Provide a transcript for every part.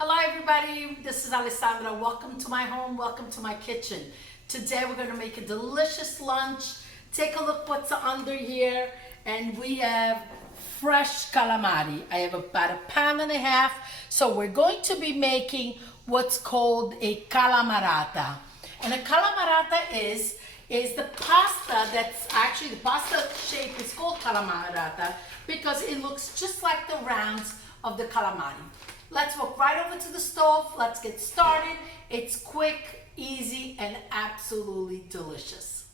Hello everybody, this is Alessandra. Welcome to my home, welcome to my kitchen. Today we're going to make a delicious lunch. Take a look what's under here, and we have fresh calamari. I have about a pound and a half, so we're going to be making what's called a calamarata. And a calamarata is the pasta that's actually, the pasta shape is called calamarata because it looks just like the rounds of the calamari. Let's walk right over to the stove. Let's get started. It's quick, easy, and absolutely delicious.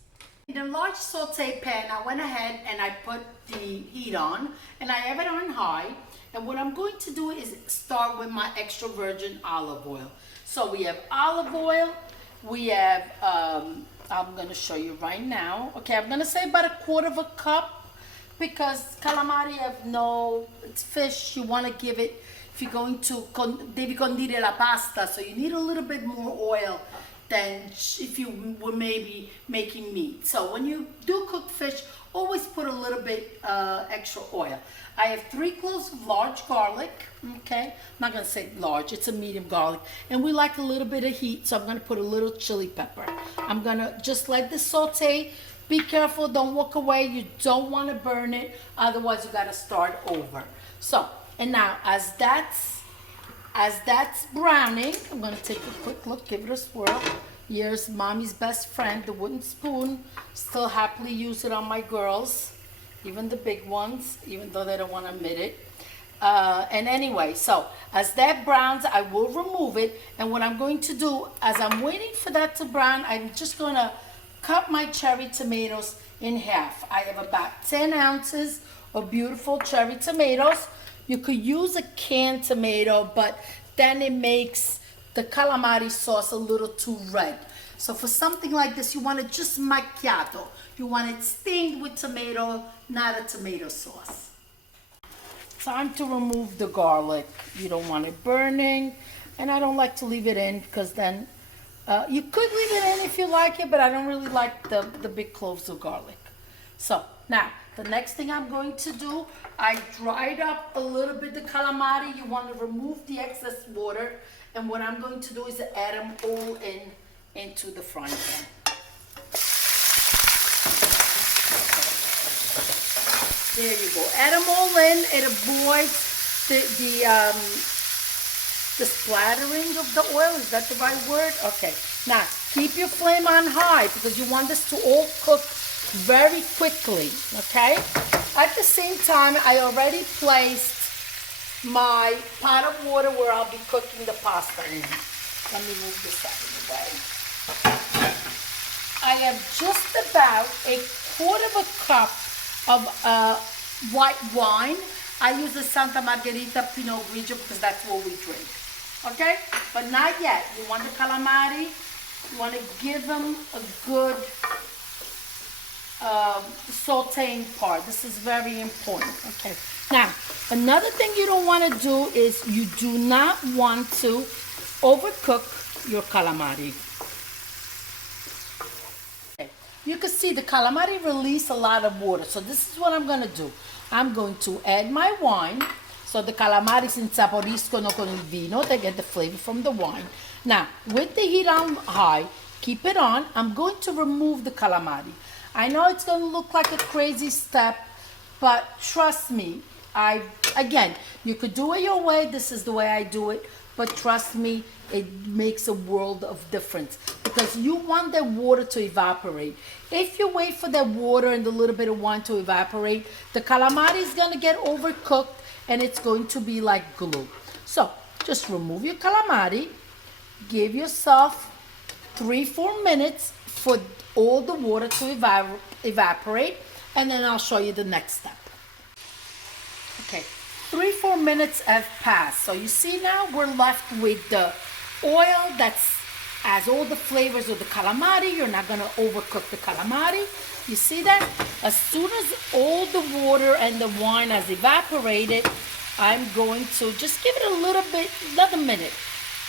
In a large saute pan, I went ahead and I put the heat on, and I have it on high. And what I'm going to do is start with my extra virgin olive oil. So we have olive oil. We have, I'm going to show you right now. Okay, I'm going to say about 1/4 cup because calamari it's fish. You want to give it, if you're going to, devi condire la pasta, so you need a little bit more oil than if you were maybe making meat. So when you do cook fish, always put a little bit extra oil. I have 3 cloves of large garlic, okay? I'm not gonna say large, it's a medium garlic. And we like a little bit of heat, so I'm gonna put a little chili pepper. I'm gonna just let this saute. Be careful, don't walk away. You don't wanna burn it, otherwise you gotta start over. So, and now as that's browning, I'm gonna take a quick look, give it a swirl. Here's mommy's best friend, the wooden spoon. Still happily use it on my girls, even the big ones, even though they don't want to admit it. And anyway, so as that browns, I will remove it. And what I'm going to do, as I'm waiting for that to brown, I'm just gonna cut my cherry tomatoes in half. I have about 10 ounces of beautiful cherry tomatoes. You could use a canned tomato, but then it makes the calamari sauce a little too red. So for something like this, you want it just macchiato. You want it stained with tomato, not a tomato sauce. Time to remove the garlic. You don't want it burning, and I don't like to leave it in because then you could leave it in if you like it, but I don't really like the big cloves of garlic. So now, the next thing I'm going to do, I dried up a little bit the calamari. You want to remove the excess water. And what I'm going to do is add them all into the frying pan. There you go. Add them all in. It avoids the splattering of the oil. Is that the right word? Okay. Now, keep your flame on high because you want this to all cook very quickly, okay? At the same time, I already placed my pot of water where I'll be cooking the pasta in. Let me move this out of the way. I have just about 1/4 cup of white wine. I use the Santa Margherita Pinot Grigio because that's what we drink, okay? But not yet. You want the calamari, you want to give them a good sauteing part. This is very important, okay? Now, another thing you don't want to do is you do not want to overcook your calamari. Okay. You can see the calamari release a lot of water, so this is what I'm going to do. I'm going to add my wine, so the calamari si insaporiscono con il vino. They get the flavor from the wine. Now, with the heat on high, keep it on. I'm going to remove the calamari. I know it's going to look like a crazy step, but trust me, again, you could do it your way. This is the way I do it, but trust me, it makes a world of difference because you want the water to evaporate. If you wait for that water and the little bit of wine to evaporate, the calamari is going to get overcooked and it's going to be like glue. So just remove your calamari, give yourself 3-4 minutes for all the water to evaporate, and then I'll show you the next step. Okay, 3-4 minutes have passed. So you see now we're left with the oil that has all the flavors of the calamari. You're not gonna overcook the calamari. You see that? As soon as all the water and the wine has evaporated, I'm going to just give it a little bit, another minute.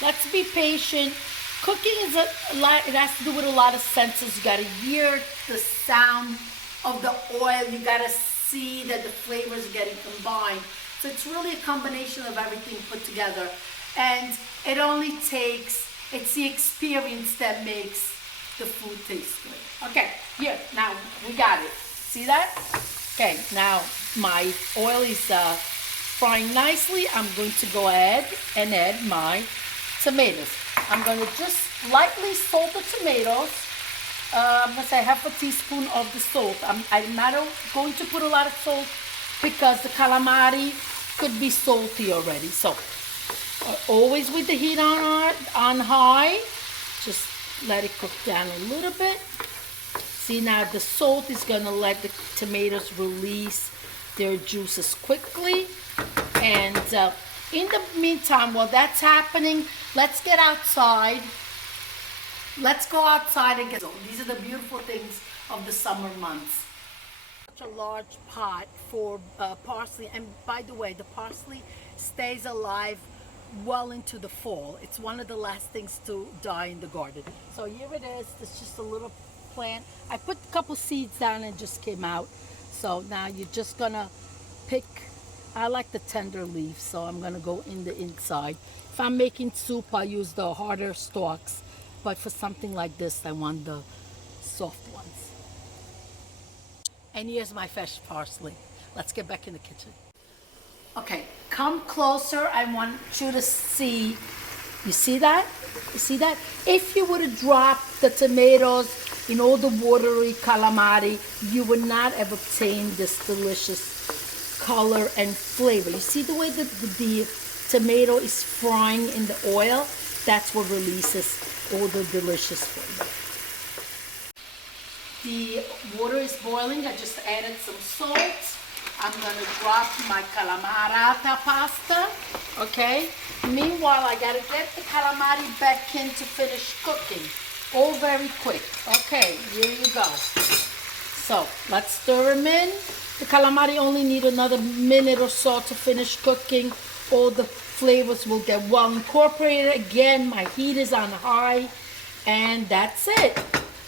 Let's be patient. Cooking is a lot, it has to do with a lot of senses. You gotta hear the sound of the oil. You gotta see that the flavors are getting combined. So it's really a combination of everything put together. And it only takes, it's the experience that makes the food taste good. Okay, here, now we got it. See that? Okay, now my oil is frying nicely. I'm going to go ahead and add my tomatoes. I'm going to just lightly salt the tomatoes. I'm going to say half a teaspoon of the salt. I'm not going to put a lot of salt because the calamari could be salty already. So always with the heat on high. Just let it cook down a little bit. See, now the salt is going to let the tomatoes release their juices quickly. And in the meantime, while that's happening, let's get outside. Let's go outside and get, so these are the beautiful things of the summer months. Such a large pot for parsley. And by the way, the parsley stays alive well into the fall. It's one of the last things to die in the garden. So here it is. It's just a little plant. I put a couple seeds down and it just came out. So now you're just gonna pick, I like the tender leaves, so I'm gonna go in the inside. If I'm making soup, I use the harder stalks, but for something like this, I want the soft ones. And here's my fresh parsley. Let's get back in the kitchen. Okay, come closer. I want you to see. You see that? You see that? If you would have dropped the tomatoes in all the watery calamari, you would not have obtained this delicious color and flavor. You see the way that the tomato is frying in the oil? That's what releases all the delicious flavor. The water is boiling. I just added some salt. I'm going to drop my Calamarata Pasta, okay? Meanwhile, I got to get the calamari back in to finish cooking. All very quick. Okay, here you go. So, let's stir them in. The calamari only need another minute or so to finish cooking. All the flavors will get well incorporated. Again, my heat is on high. And that's it.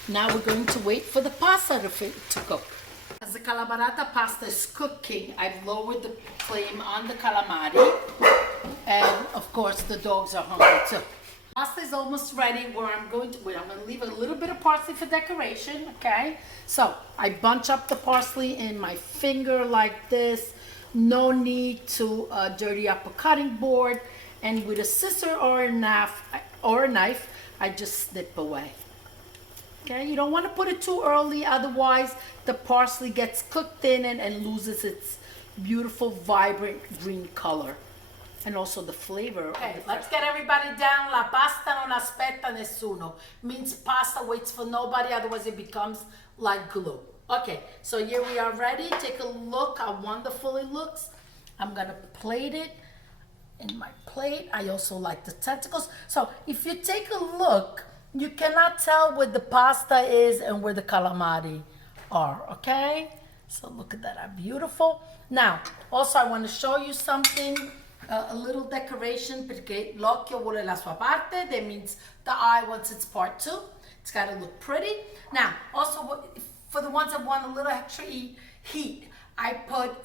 Now we're going to wait for the pasta to cook. As the Calamarata pasta is cooking, I've lowered the flame on the calamari. And of course, the dogs are hungry too. Pasta is almost ready. Where I'm going to leave a little bit of parsley for decoration, okay? So I bunch up the parsley in my finger like this. No need to dirty up a cutting board. And with a scissor or a knife, I just snip away. Okay, you don't want to put it too early, otherwise the parsley gets cooked in and loses its beautiful, vibrant green color. And also the flavor. Okay, let's get everybody down. La pasta non aspetta nessuno. Means pasta waits for nobody, otherwise it becomes like glue. Okay, so here we are ready. Take a look how wonderful it looks. I'm gonna plate it in my plate. I also like the tentacles. So if you take a look, you cannot tell where the pasta is and where the calamari are, okay? So look at that, how beautiful. Now, also I want to show you something, a little decoration, perché l'occhio vuole la sua parte. That means the eye wants its part too. It's got to look pretty. Now, also for the ones that want a little extra heat, I put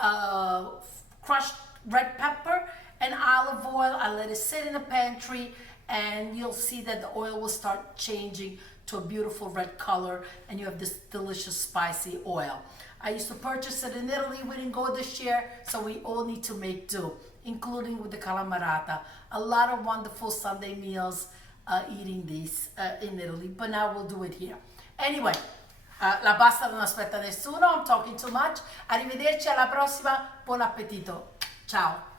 crushed red pepper and olive oil. I let it sit in the pantry, and you'll see that the oil will start changing to a beautiful red color, and you have this delicious spicy oil. I used to purchase it in Italy. We didn't go this year, so we all need to make do, including with the Calamarata. A lot of wonderful Sunday meals eating these in Italy, but now we'll do it here. Anyway, la pasta non aspetta nessuno. I'm talking too much. Arrivederci, alla prossima. Buon appetito. Ciao.